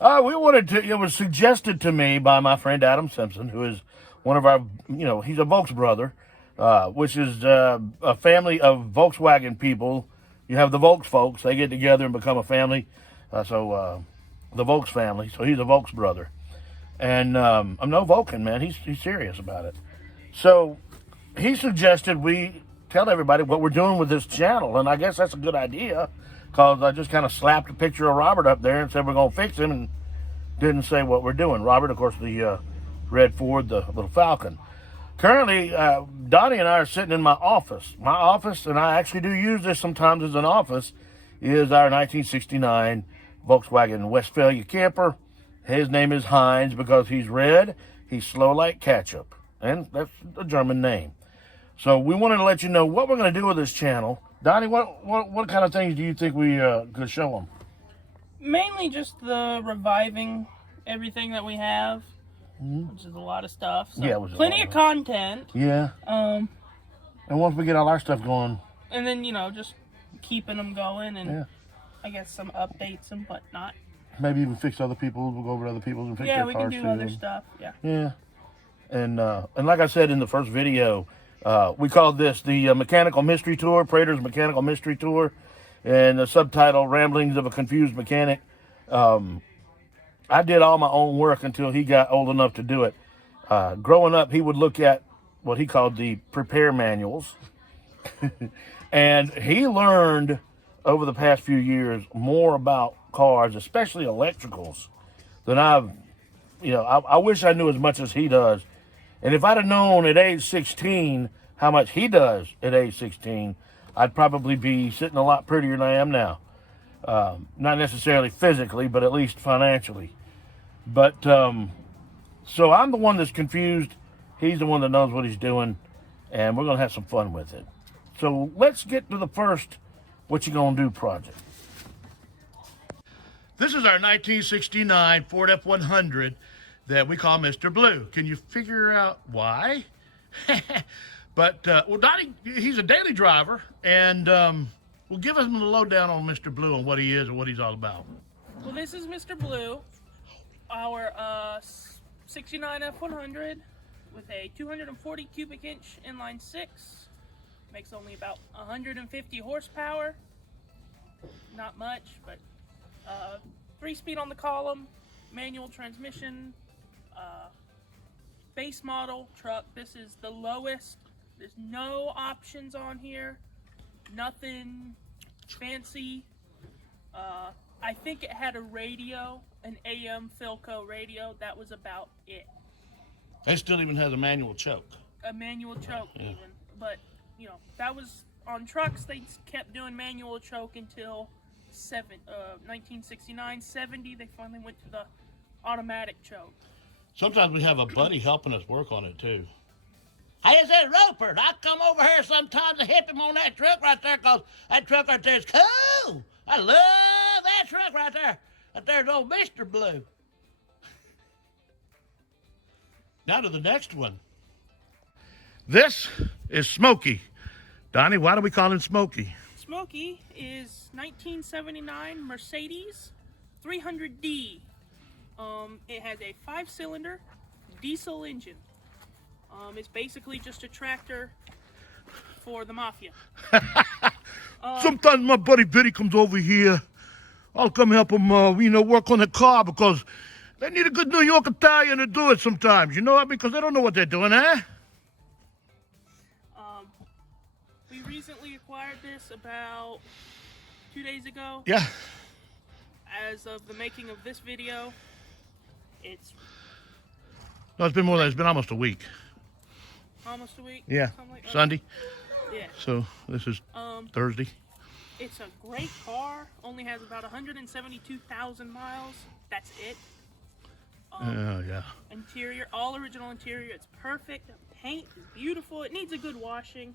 We wanted to. It was suggested to me by my friend Adam Simpson, who is one of our. He's a Volks brother, which is a family of Volkswagen people. You have the Volks folks; they get together and become a family. So the Volks family. So he's a Volks brother, and I'm no Vulcan man. He's serious about it. So he suggested we tell everybody what we're doing with this channel, and I guess that's a good idea, because I just kind of slapped a picture of Robert up there and said we're going to fix him, and didn't say what we're doing. Robert, of course, the red Ford, the little Falcon. Currently, Donnie and I are sitting in my office. My office, and I actually do use this sometimes as an office, is our 1969 Volkswagen Westphalia camper. His name is Heinz because he's red. He's slow like ketchup, and that's a German name. So we wanted to let you know what we're going to do with this channel. Donnie, what kind of things do you think we could show them? Mainly just the reviving everything that we have, which is a lot of stuff. So Yeah, plenty of content. Yeah. And once we get all our stuff going, and then just keeping them going, and I guess some updates and whatnot. Maybe even fix other people's. We'll go over to other people's and fix their cars too. Yeah, we can do other stuff. Yeah. Yeah. And like I said in the first video, we called this the Mechanical Mystery Tour, Prater's Mechanical Mystery Tour, and the subtitle, Ramblings of a Confused Mechanic. I did all my own work until he got old enough to do it. Growing up, he would look at what he called the prepare manuals. And he learned over the past few years more about cars, especially electricals, than I wish I knew as much as he does. And if I'd have known at age 16 how much he does at age 16, I'd probably be sitting a lot prettier than I am now. Not necessarily physically, but at least financially. But, so I'm the one that's confused. He's the one that knows what he's doing, and we're going to have some fun with it. So let's get to the first What You Gonna Do project. This is our 1969 Ford F-100 that we call Mr. Blue. Can you figure out why? But, well, Donnie, he's a daily driver, and we'll give him the lowdown on Mr. Blue and what he is and what he's all about. Well, this is Mr. Blue, our 69 F-100 with a 240 cubic inch inline six. Makes only about 150 horsepower. Not much, but 3-speed on the column, manual transmission, base model truck. This is the lowest. There's no options on here. Nothing fancy. I think it had a radio, an AM Philco radio. That was about it. It still even has a manual choke. A manual choke, even. But, that was on trucks. They kept doing manual choke until 1969, 70. They finally went to the automatic choke. Sometimes we have a buddy helping us work on it, too. Hey, it's that Roper. I come over here sometimes to hip him on that truck right there, because that truck right there is cool. I love that truck right there. That there's old Mr. Blue. Now to the next one. This is Smokey. Donnie, why do we call him Smokey? Smokey is 1979 Mercedes 300D. It has a 5-cylinder diesel engine. It's basically just a tractor for the mafia. Sometimes my buddy Bitty comes over here. I'll come help him, work on the car, because they need a good New York Italian to do it sometimes, because they don't know what they're doing, eh? We recently acquired this about 2 days ago. Yeah. As of the making of this video, No, it's been more than, it's been almost a week. Almost a week? Yeah. Something like that. Sunday. Yeah. So this is Thursday. It's a great car. Only has about 172,000 miles. That's it. Yeah. Interior, all original interior. It's perfect. The paint is beautiful. It needs a good washing.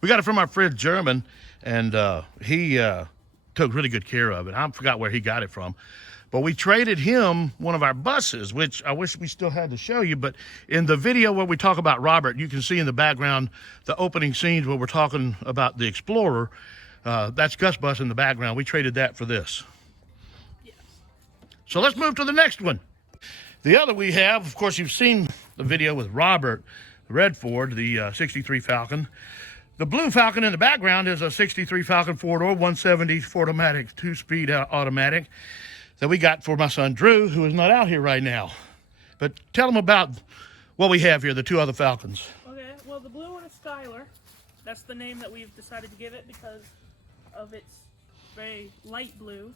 We got it from our friend German, and he took really good care of it. I forgot where he got it from. But we traded him one of our buses, which I wish we still had to show you. But in the video where we talk about Robert, you can see in the background the opening scenes where we're talking about the Explorer. That's Gus' bus in the background. We traded that for this. Yes. So let's move to the next one. The other we have, of course, you've seen the video with Robert Redford, the 63 Falcon. The blue Falcon in the background is a 63 Falcon 4-door, 170 Ford-O-Matic, 2-speed automatic that we got for my son Drew, who is not out here right now. But tell them about what we have here, the two other Falcons. Okay, well, the blue one is Skylar. That's the name that we've decided to give it because of its very light blue.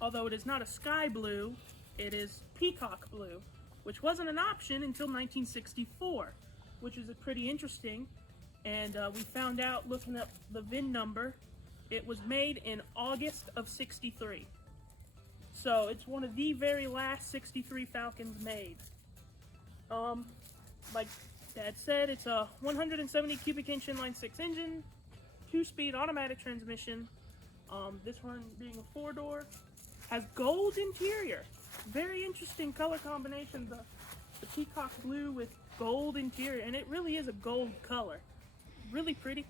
Although it is not a sky blue, it is peacock blue, which wasn't an option until 1964, which is pretty interesting. And we found out looking up the VIN number, it was made in August of '63. So it's one of the very last 63 Falcons made. Like Dad said, it's a 170 cubic inch inline 6 engine, 2-speed automatic transmission. This one being a 4-door, has gold interior. Very interesting color combination, the peacock blue with gold interior, and it really is a gold color. Really pretty,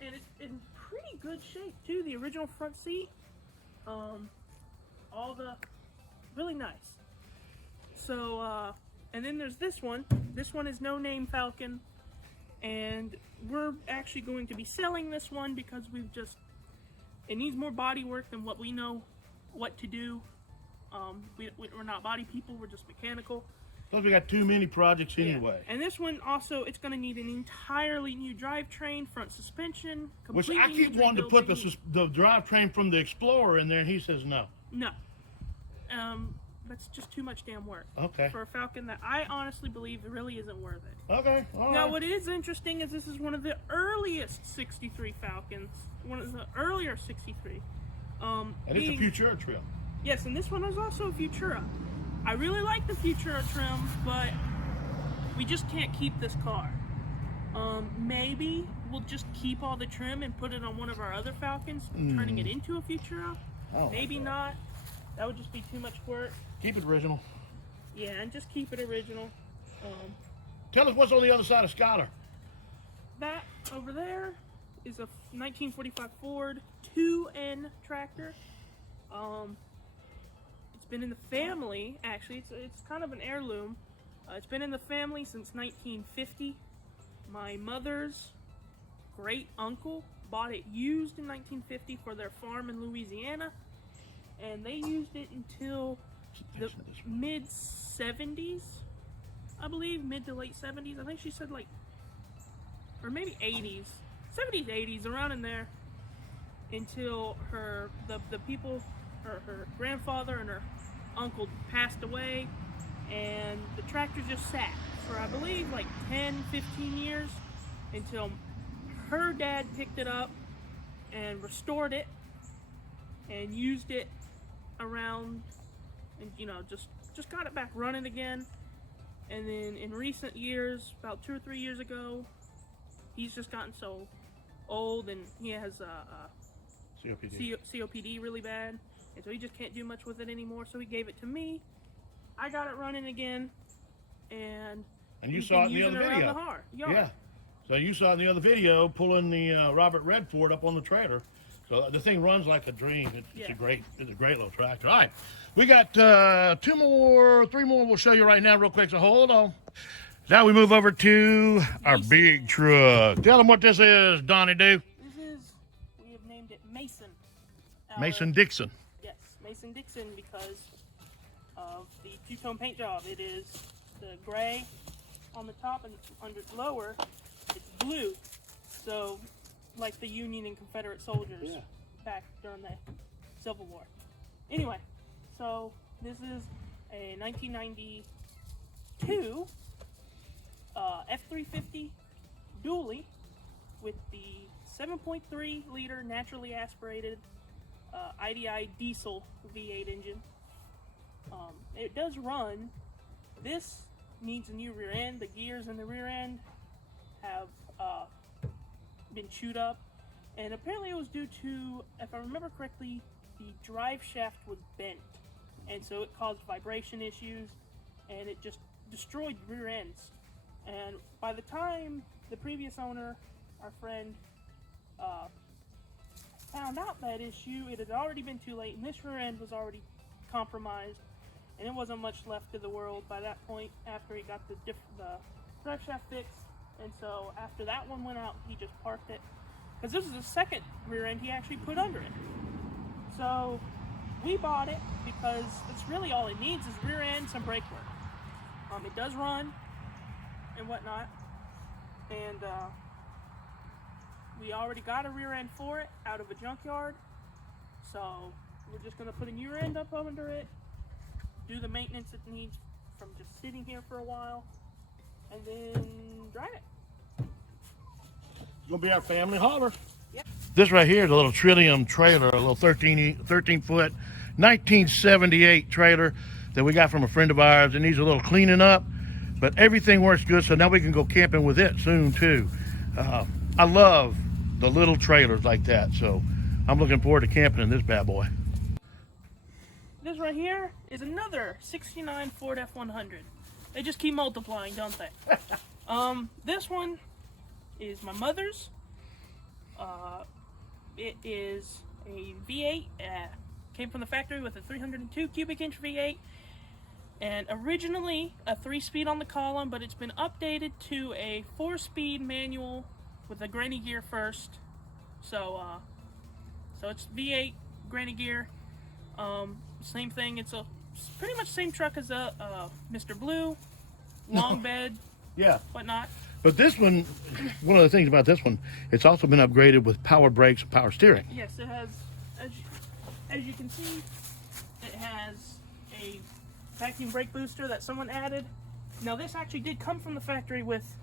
and it's in pretty good shape too. The original front seat, all the really nice. So and then there's this one. This one is no name Falcon, and we're actually going to be selling this one because it needs more body work than what we know what to do. We're not body people, we're just mechanical. Plus we got too many projects anyway. Yeah. And this one also, it's going to need an entirely new drivetrain, front suspension. Which I keep wanting to put the drivetrain from the Explorer in there, and he says no. No. That's just too much damn work. Okay. For a Falcon that I honestly believe it really isn't worth it. Okay, all right. Now, what is interesting is this is one of the earliest 63 Falcons. One of the earlier 63. And it's a Futura trim. Yes, and this one is also a Futura. I really like the Futura trim, but we just can't keep this car. Maybe we'll just keep all the trim and put it on one of our other Falcons, turning it into a Futura. Oh, maybe not. That would just be too much work. Keep it original. Yeah, and just keep it original. Tell us what's on the other side of Skylar. That over there is a 1945 Ford 2N tractor. It's been in the family, actually. It's kind of an heirloom. It's been in the family since 1950. My mother's great uncle bought it used in 1950 for their farm in Louisiana, and they used it until the mid 70s, I believe, mid to late 70s. I think she said or maybe 80s, 70s, 80s, around in there, until the people, her grandfather and her uncle passed away, and the tractor just sat for, I believe, 10, 15 years, until her dad picked it up and restored it and used it around, and just got it back running again. And then in recent years, about 2 or 3 years ago, he's just gotten so old, and he has COPD really bad, and so he just can't do much with it anymore. So he gave it to me. I got it running again, and you saw it in the other video. Yeah. So you saw it in the other video, pulling the Robert Redford up on the trailer. So the thing runs like a dream. It's a great little tractor. All right, we got 3 more we'll show you right now real quick, so hold on. Now we move over to our big truck. Tell them what this is, Donnie Doo. We have named it Mason. Mason Dixon. Yes, Mason Dixon, because of the two-tone paint job. It is the gray on the top, and under lower, it's blue. So, like the Union and Confederate soldiers back during the Civil War. Anyway, so this is a 1992 F350 dually with the 7.3 liter naturally aspirated IDI diesel V8 engine. It does run. This needs a new rear end. The gears in the rear end have been chewed up, and apparently it was due to, if I remember correctly, the drive shaft was bent, and so it caused vibration issues, and it just destroyed the rear ends. And by the time the previous owner, our friend, found out that issue, it had already been too late, and this rear end was already compromised, and it wasn't much left of the world by that point after he got the drive shaft fixed. And so after that one went out, he just parked it, because this is the second rear end he actually put under it. So we bought it because it's really all it needs is rear end, some brake work. It does run and whatnot, and we already got a rear end for it out of a junkyard. So we're just gonna put a new rear end up under it, do the maintenance it needs from just sitting here for a while, and then drive it. It's gonna be our family hauler. Yep. This right here is a little Trillium trailer, a little 13 foot 1978 trailer that we got from a friend of ours. It needs a little cleaning up, but everything works good, so now we can go camping with it soon too. I love the little trailers like that, so I'm looking forward to camping in this bad boy. This right here is another 69 Ford F100. They just keep multiplying, don't they? This one is my mother's. It is a V8. Came from the factory with a 302 cubic inch V8, and originally a 3-speed on the column, but it's been updated to a 4-speed manual with a granny gear first. So it's V8 granny gear. Same thing. It's pretty much the same truck as a Mr. Blue, long bed, Yeah. whatnot. But this one of the things about this one, it's also been upgraded with power brakes and power steering. Yes, it has. As you can see, it has a vacuum brake booster that someone added. Now this actually did come from the factory with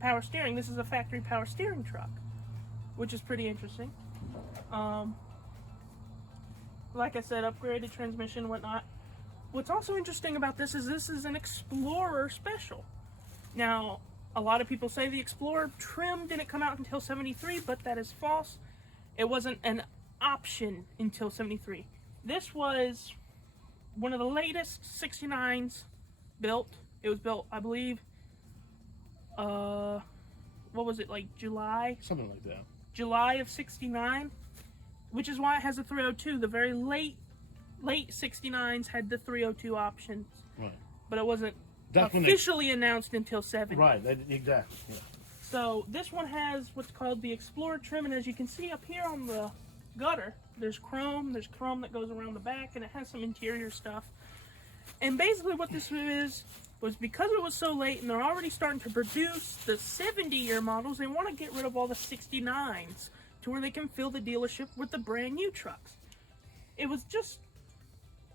power steering. This is a factory power steering truck, which is pretty interesting. Like I said, upgraded transmission, whatnot. What's also interesting about this is an Explorer special. Now, a lot of people say the Explorer trim didn't come out until '73, but that is false. It wasn't an option until '73. This was one of the latest 69s built. It was built, I believe, what was it, like July? Something like that. July of '69, which is why it has a 302. The very late 69s had the 302 options, Right. but it wasn't That's when officially announced until '70. Right. Exactly. Yeah. So this one has what's called the Explorer trim, and as you can see up here on the gutter, there's chrome that goes around the back, and it has some interior stuff. And basically what this was because it was so late and they're already starting to produce the 70-year models, they want to get rid of all the 69s to where they can fill the dealership with the brand new trucks. It was just,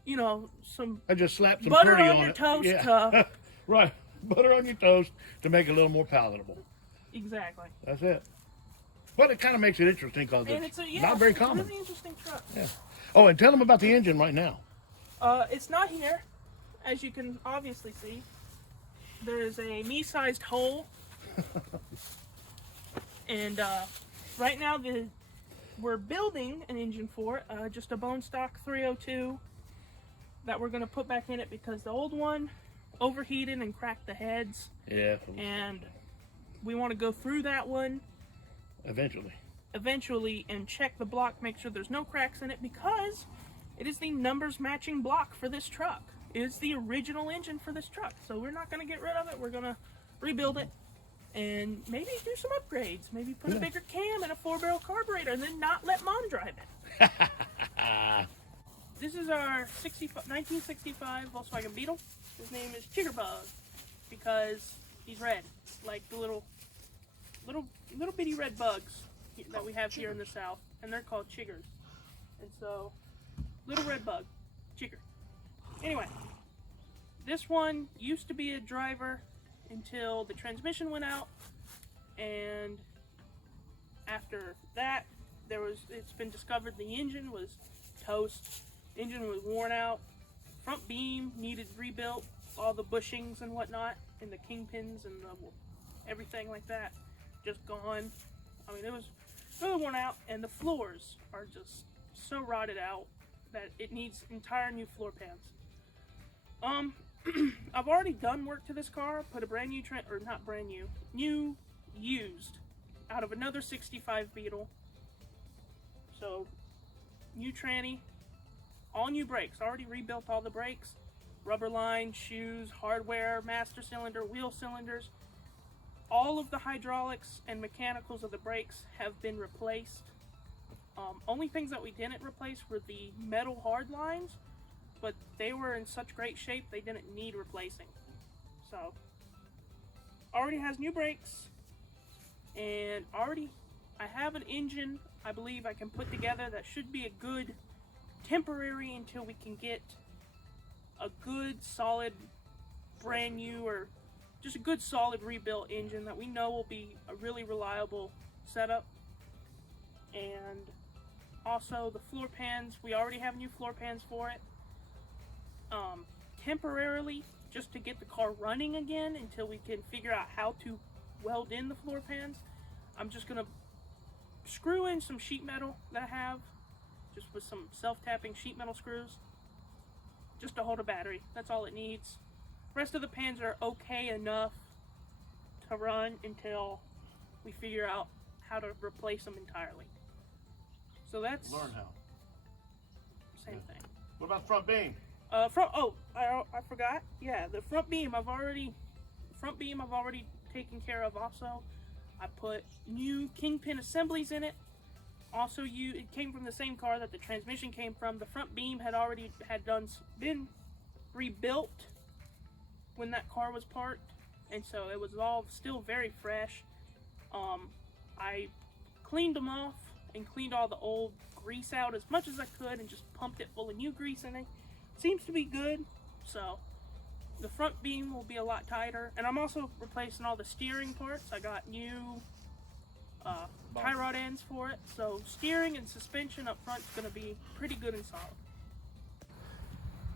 some I just slapped some butter pretty on on your it. toast. Yeah. Right. Butter on your toast to make it a little more palatable. Exactly. That's it. But it kind of makes it interesting because it's not very common. It's a really interesting truck. Yeah. Oh, and tell them about the engine right now. It's not here, as you can obviously see. There's a me-sized hole, and right now we're building an engine for it, just a bone stock 302 that we're going to put back in it because the old one overheated and cracked the heads. Yeah. And we want to go through that one eventually and check the block, make sure there's no cracks in it, because it is the numbers matching block for this truck. It is the original engine for this truck, so we're not going to get rid of it. We're going to rebuild it and maybe do some upgrades, maybe put a bigger cam and a 4-barrel carburetor, and then not let Mom drive it. This is our 1965 Volkswagen Beetle. His name is Chiggerbug because he's red, like the little bitty red bugs that we have here in the South, and they're called chiggers. And so, little red bug, chigger. Anyway, this one used to be a driver until the transmission went out, and after that, it's been discovered the engine was toast. The engine was worn out. Front beam needed rebuilt. All the bushings and whatnot, and the kingpins and everything like that, just gone. I mean, it was really worn out, and the floors are just so rotted out that it needs entire new floor pans. I've already done work to this car, put a brand new new used out of another 65 Beetle. So, new tranny, all new brakes. Already rebuilt all the brakes. Rubber line, shoes, hardware, master cylinder, wheel cylinders. All of the hydraulics and mechanicals of the brakes have been replaced. Only things that we didn't replace were the metal hard lines, but they were in such great shape they didn't need replacing. So, already has new brakes, and already I have an engine I believe I can put together that should be a good temporary until we can get a good solid brand new or just a good solid rebuilt engine that we know will be a really reliable setup. And also the floor pans, we already have new floor pans for it. Temporarily, just to get the car running again until we can figure out how to weld in the floor pans, I'm just gonna screw in some sheet metal that I have, just with some self-tapping sheet metal screws, just to hold a battery. That's all it needs. Rest of the pans are okay enough to run until we figure out how to replace them entirely. So that's Learn how. same thing. What about the front beam? I forgot. Yeah, the front beam I've already taken care of. Also, I put new kingpin assemblies in it. Also, it came from the same car that the transmission came from. The front beam had been rebuilt when that car was parked, and so it was all still very fresh. I cleaned them off and cleaned all the old grease out as much as I could, and just pumped it full of new grease in it. Seems to be good. So the front beam will be a lot tighter, and I'm also replacing all the steering parts. I got new tie rod ends for it, so steering and suspension up front is going to be pretty good and solid.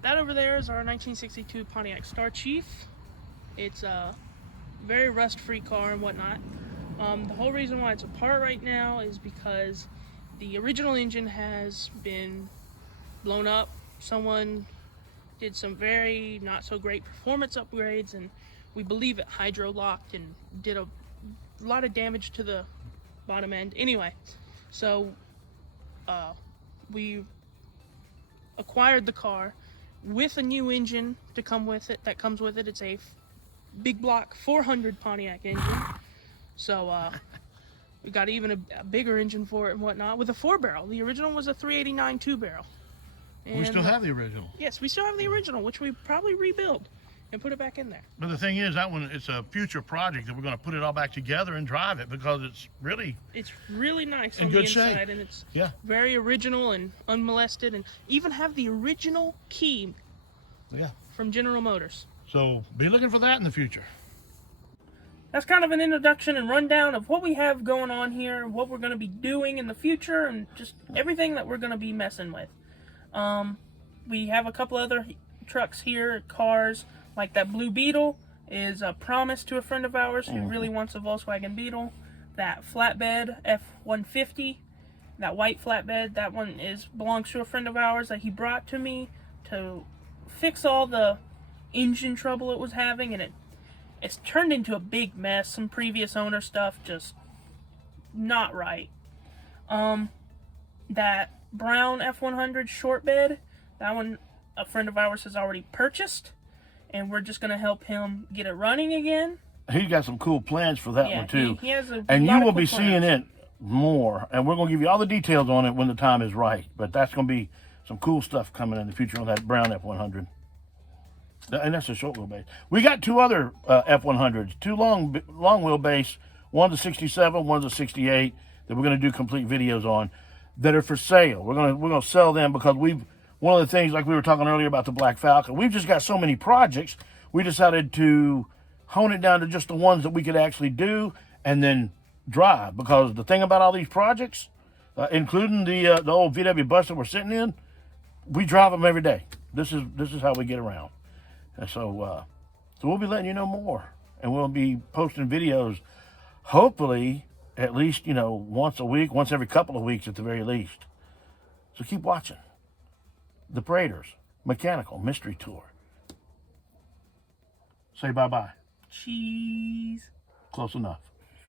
That over there is our 1962 Pontiac Star Chief. It's a very rust-free car and whatnot. The whole reason why it's apart right now is because the original engine has been blown up. Someone did some very not so great performance upgrades, and we believe it hydro locked and did a lot of damage to the bottom end. Anyway, so we acquired the car with a new engine to come with it. That comes with it. It's a big block 400 Pontiac engine. So we got even a bigger engine for it and whatnot with a 4-barrel. The original was a 389 2-barrel. We still have the original. Yes, we still have the original, which we probably rebuild and put it back in there. But the thing is, that one, it's a future project that we're going to put it all back together and drive it, because it's really nice in on good the inside, shape. and it's Yeah. very original and unmolested, and even have the original key from General Motors. So be looking for that in the future. That's kind of an introduction and rundown of what we have going on here, what we're going to be doing in the future, and just everything that we're going to be messing with. We have a couple other trucks here, cars, like that blue Beetle is a promise to a friend of ours who really wants a Volkswagen Beetle. That flatbed F-150, that white flatbed, that one belongs to a friend of ours that he brought to me to fix all the engine trouble it was having, and it's turned into a big mess. Some previous owner stuff just not right. That brown F-100 short bed, that one a friend of ours has already purchased, and we're just going to help him get it running again. He's got some cool plans for that one too. He has a and lot you of will cool be plans. seeing it more, and we're going to give you all the details on it when the time is right. But that's going to be some cool stuff coming in the future on that brown F-100. And that's a short wheelbase. We got two other F-100s, two long wheelbase. One's a 67, one's a 68 that we're going to do complete videos on that are for sale. We're going to sell them because one of the things, like we were talking earlier about the Black Falcon, we've just got so many projects. We decided to hone it down to just the ones that we could actually do and then drive. Because the thing about all these projects, including the old VW bus that we're sitting in, we drive them every day. This is how we get around. And so we'll be letting you know more, and we'll be posting videos, hopefully at least once a week, once every couple of weeks at the very least. So keep watching. The Praetors Mechanical Mystery Tour. Say bye-bye. Cheese. Close enough.